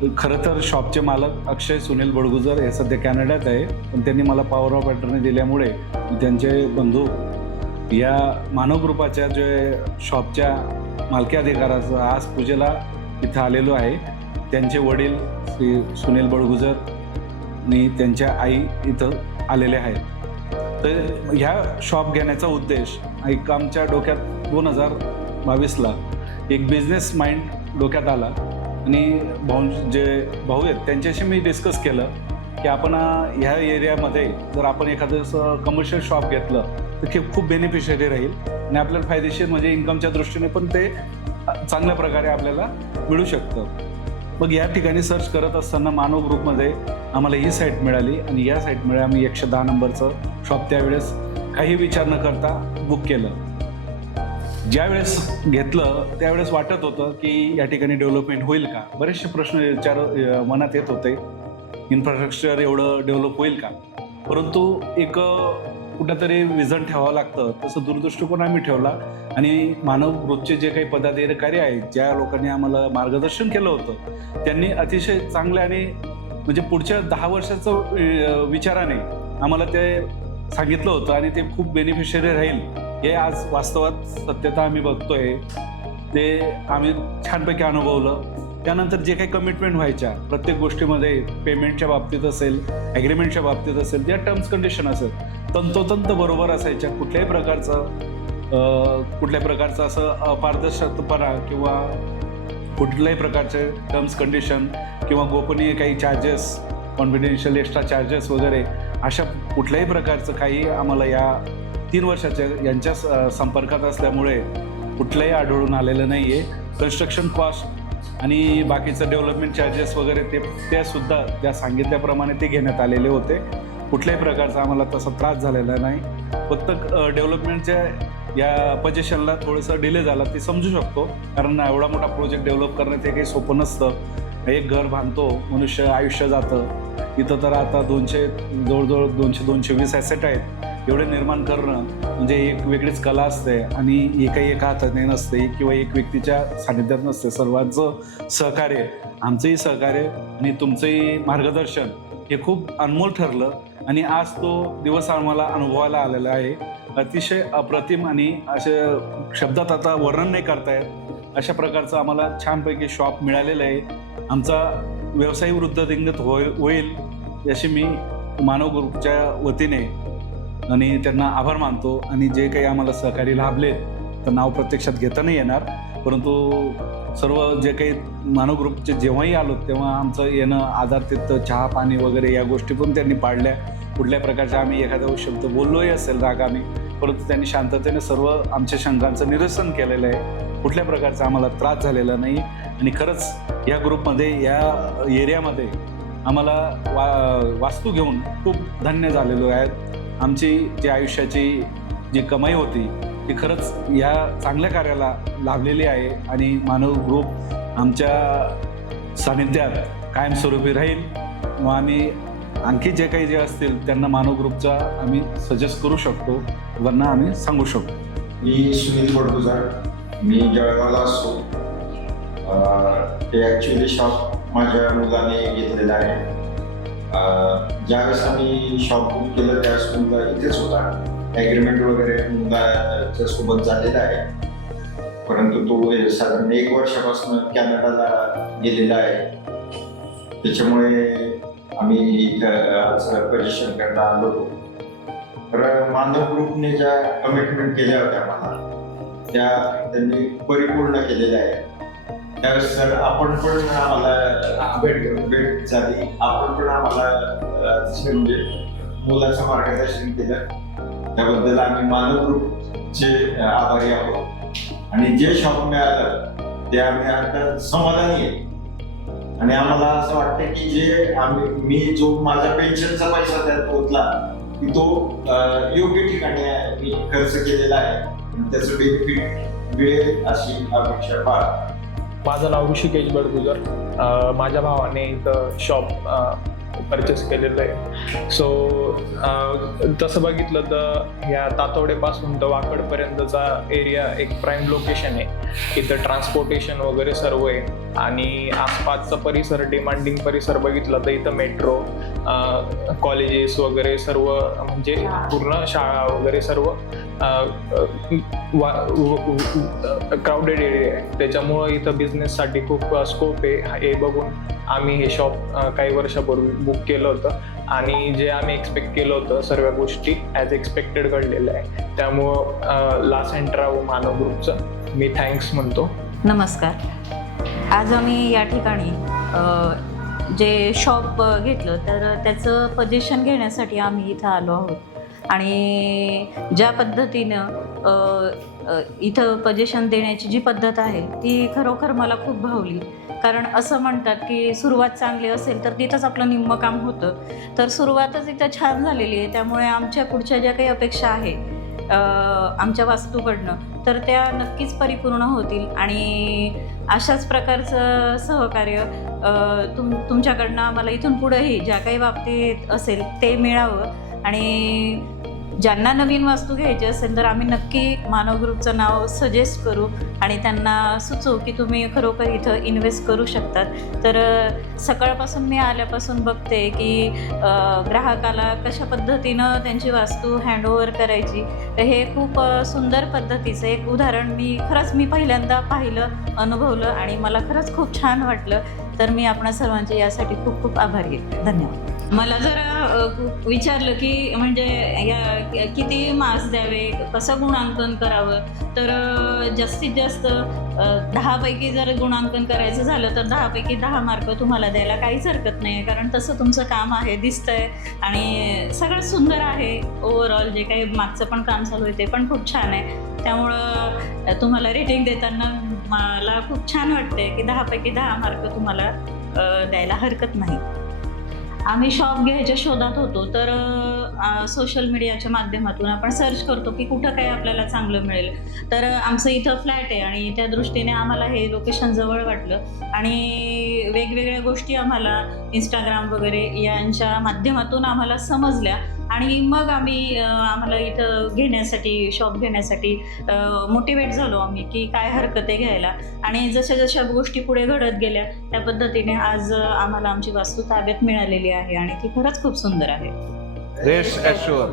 खरं तर शॉपचे मालक अक्षय सुनील बडगुजर हे सध्या कॅनडात आहे, पण त्यांनी मला पॉवर ऑफ अटर्नी दिल्यामुळे त्यांचे बंधू या मानव ग्रुपाच्या जे शॉपच्या मालकी अधिकाराचं आज पूजेला इथं आलेलो आहे. त्यांचे वडील श्री सुनील बडगुजर आणि त्यांच्या आई इथं आलेले आहेत. तर ह्या शॉप घेण्याचा उद्देश एक आमच्या डोक्यात 2022ला एक बिझनेस माइंड डोक्यात आला आणि जे भाऊ आहेत त्यांच्याशी मी डिस्कस केलं की आपण ह्या एरियामध्ये जर आपण एखादं कमर्शियल शॉप घेतलं तर ते खूप बेनिफिशियरी राहील आणि आपल्याला फायदेशीर म्हणजे इन्कमच्या दृष्टीने पण ते चांगल्या प्रकारे आपल्याला मिळू शकतं. मग या ठिकाणी सर्च करत असताना मानव ग्रुपमध्ये आम्हाला ही साईट मिळाली आणि या साईटमुळे आम्ही 110 नंबरचं शॉप त्यावेळेस काही विचार न करता बुक केलं. ज्यावेळेस घेतलं त्यावेळेस वाटत होतं की या ठिकाणी डेव्हलपमेंट होईल का. बरेचसे प्रश्न मनात येत होते, इन्फ्रास्ट्रक्चर एवढं डेव्हलप होईल का. परंतु एक कुठंतरी विजन ठेवावं लागतं, तसं दूरदृष्टिकोन आम्ही ठेवला आणि मानव ग्रुपचे जे काही पदाधिकारी आहेत, ज्या लोकांनी आम्हाला मार्गदर्शन केलं होतं, त्यांनी अतिशय चांगल्या आणि म्हणजे पुढच्या 10 वर्षाचं विचाराने आम्हाला ते सांगितलं होतं आणि ते खूप बेनिफिशियरी राहील हे आज वास्तवात सत्यता आम्ही बघतोय. ते आम्ही छानपैकी अनुभवलं. त्यानंतर जे काही कमिटमेंट व्हायच्या प्रत्येक गोष्टीमध्ये, पेमेंटच्या बाबतीत असेल, ॲग्रीमेंटच्या बाबतीत असेल, या टर्म्स कंडिशन असेल, तंतोतंत बरोबर असायच्या. कुठल्याही प्रकारचं असं अपारदर्शकपणा किंवा कुठल्याही प्रकारचे टर्म्स कंडिशन किंवा गोपनीय काही चार्जेस, कॉन्फिडेन्शियल एक्स्ट्रा चार्जेस वगैरे अशा कुठल्याही प्रकारचं काही आम्हाला या 3 वर्षाच्या यांच्या संपर्कात असल्यामुळे कुठलंही आढळून आलेलं नाही आहे. कन्स्ट्रक्शन कॉस्ट आणि बाकीचं डेव्हलपमेंट चार्जेस वगैरे ते सुद्धा त्या सांगितल्याप्रमाणे ते घेण्यात आलेले होते. कुठल्याही प्रकारचा आम्हाला तसा त्रास झालेला नाही. फक्त डेव्हलपमेंटच्या या पोझिशनला थोडंसं डिले झाला ते समजू शकतो, कारण एवढा मोठा प्रोजेक्ट डेव्हलप करणं ते काही सोपं नसतं. एक घर बांधतो मनुष्य, आयुष्य जातं. इथं तर आता जवळजवळ 220 ॲसेट आहेत. एवढे निर्माण करणं म्हणजे एक वेगळीच कला असते आणि एकाही एका हाताने नसते किंवा एक व्यक्तीच्या सानिध्यात नसते. सर्वांचं सहकार्य, आमचंही सहकार्य आणि तुमचंही मार्गदर्शन हे खूप अनमोल ठरलं आणि आज तो दिवस आम्हाला अनुभवायला आलेला आहे. अतिशय अप्रतिम आणि असे शब्दात आता वर्णन नाही करतायत अशा प्रकारचं आम्हाला छानपैकी शॉप मिळालेलं आहे. आमचा व्यवसाय वृद्धिंगत होईल याशी मी मानव ग्रुपच्या वतीने आणि त्यांना आभार मानतो. आणि जे काही आम्हाला सहकारी लाभले तर नाव प्रत्यक्षात घेता नाही येणार, परंतु सर्व जे काही मानव ग्रुपचे जेव्हाही आलो तेव्हा आमचं येणं आधारतीत चहा पाणी वगैरे या गोष्टी पण त्यांनी पाळल्या. कुठल्या प्रकारच्या आम्ही एखादा शब्द बोललोही असेल रागाने, परंतु त्यांनी शांततेने सर्व आमच्या शंकांचं निरसन केलेलं आहे. कुठल्या प्रकारचा आम्हाला त्रास झालेला नाही आणि खरंच या ग्रुपमध्ये, या एरियामध्ये आम्हाला वास्तू घेऊन खूप धन्य झालेलो आहेत. आमची जी आयुष्याची जी कमाई होती ती खरंच या चांगल्या कार्याला लाभलेली आहे आणि मानव ग्रुप आमच्या सानिध्यात कायमस्वरूपी राहील. व आम्ही आणखी जे काही असतील त्यांना मानव ग्रुपचा आम्ही सजेस्ट करू शकतो, वरना आम्ही सांगू शकतो. मी सुनील बडगुजर, मी जळगावला असतो. ते ॲक्च्युली शॉप माझ्या मुलाने घेतलेलं आहे. ज्यावेळेस आम्ही शॉप बुक केलं त्यावेळेस मुलगा इथेच होता. ॲग्रीमेंट वगैरे मुलाच्या सोबत झालेला आहे, परंतु तो साधारण 1 वर्षापासून कॅनडाला गेलेला आहे. त्याच्यामुळे आम्ही इथं पोझिशन करता आलो होतो. तर मानव ग्रुपने ज्या कमिटमेंट केल्या होत्या आम्हाला त्या त्यांनी परिपूर्ण केलेल्या आहे. त्यावेळेस सर आपण पण आम्हाला भेट झाली. आपण पण आम्हाला म्हणजे मुलाचं मार्गदर्शन केलं. त्याबद्दल आम्ही मानव ग्रुपचे आभारी आहोत. आणि जे शॉप मिळालं ते आम्ही आता समाधानी आहे. आणि आम्हाला असं वाटतं की मी जो माझा पेन्शनचा पैसा त्यात पोहोचला की तो योग्य ठिकाणी मी खर्च केलेला आहे. त्याचं बेनिफिट मिळेल अशी अपेक्षा पाळतो. माझं नाव ऋषिकेश बडगुजर. माझ्या भावाने इथं शॉप परचेस केलेलं आहे. सो तसं बघितलं तर या तातवडेपासून तर वाकडपर्यंतचा एरिया एक प्राईम लोकेशन आहे. इथं ट्रान्सपोर्टेशन वगैरे सर्व आहे आणि आसपासचा परिसर, डिमांडिंग परिसर बघितला तर इथं मेट्रो, कॉलेजेस वगैरे सर्व, म्हणजे पूर्ण शाळा वगैरे सर्व क्राऊडेड एरिया आहे. त्याच्यामुळं इथं बिझनेससाठी खूप स्कोप आहे. हे बघून आम्ही हे शॉप काही वर्षापूर्वी बुक केलं होतं आणि जे आम्ही एक्सपेक्ट केलं होतं सर्व गोष्टी ॲज एक्सपेक्टेड घडलेल्या आहे. त्यामुळं ला सेंट्रा व मानव ग्रुपचं मी थँक्स म्हणतो. नमस्कार. आज आम्ही या ठिकाणी जे शॉप घेतलं तर त्याचं पोझिशन घेण्यासाठी आम्ही इथं आलो आहोत आणि ज्या पद्धतीनं इथं पोझिशन देण्याची जी पद्धत आहे ती खरोखर मला खूप भावली. कारण असं म्हणतात की सुरुवात चांगली असेल तर तिथंच आपलं निम्मं काम होतं. तर सुरुवातच इथं छान झालेली आहे. त्यामुळे आमच्या पुढच्या ज्या काही अपेक्षा आहे आमच्या वास्तूकडनं तर त्या नक्कीच परिपूर्ण होतील आणि अशाच प्रकारचं सहकार्य तुमच्याकडनं आम्हाला इथून पुढेही ज्या काही बाबतीत असेल ते मिळावं. आणि ज्यांना नवीन वास्तू घ्यायची असेल तर आम्ही नक्की मानव ग्रुपचं नाव सजेस्ट करू आणि त्यांना सुचवू की तुम्ही खरोखर इथं इन्व्हेस्ट करू शकतात. तर सकाळपासून मी आल्यापासून बघते की ग्राहकाला कशा पद्धतीनं त्यांची वास्तू हँडओव्हर करायची. हे खूप सुंदर पद्धतीचं एक उदाहरण मी पहिल्यांदा पाहिलं, अनुभवलं आणि मला खरंच खूप छान वाटलं. तर मी आपणा सर्वांचे यासाठी खूप खूप आभारी आहे. धन्यवाद. मला जर विचारलं की म्हणजे या किती मार्क्स द्यावे, कसं गुणांकन करावं, तर जास्तीत जास्त 10पैकी जर गुणांकन करायचं झालं तर 10पैकी 10 मार्क तुम्हाला द्यायला काहीच हरकत नाही आहे. कारण तसं तुमचं काम आहे, दिसतंय आणि सगळं सुंदर आहे. ओव्हरऑल जे काही मागचं पण काम चालू आहे ते पण खूप छान आहे. त्यामुळं तुम्हाला रेटिंग देताना मला खूप छान वाटते की 10पैकी 10 मार्क तुम्हाला द्यायला हरकत नाही. आम्ही शॉप घ्यायच्या शोधात होतो तर सोशल मीडियाच्या माध्यमातून आपण सर्च करतो की कुठं काय आपल्याला चांगलं मिळेल. तर आमचं इथं फ्लॅट आहे आणि त्या दृष्टीने आम्हाला हे लोकेशन जवळ वाटलं आणि वेगवेगळ्या गोष्टी आम्हाला इंस्टाग्राम वगैरे यांच्या माध्यमातून आम्हाला समजल्या आणि मग आम्हाला इथं घेण्यासाठी, शॉप घेण्यासाठी मोटिवेट झालो आम्ही की काय हरकत आहे घ्यायला. आणि जशा जशा गोष्टी पुढे घडत गेल्या त्या पद्धतीने आज आम्हाला आमची वास्तू ताब्यात मिळालेली आहे आणि ती खरंच खूप सुंदर आहे. रेस्ट ॲश्युअर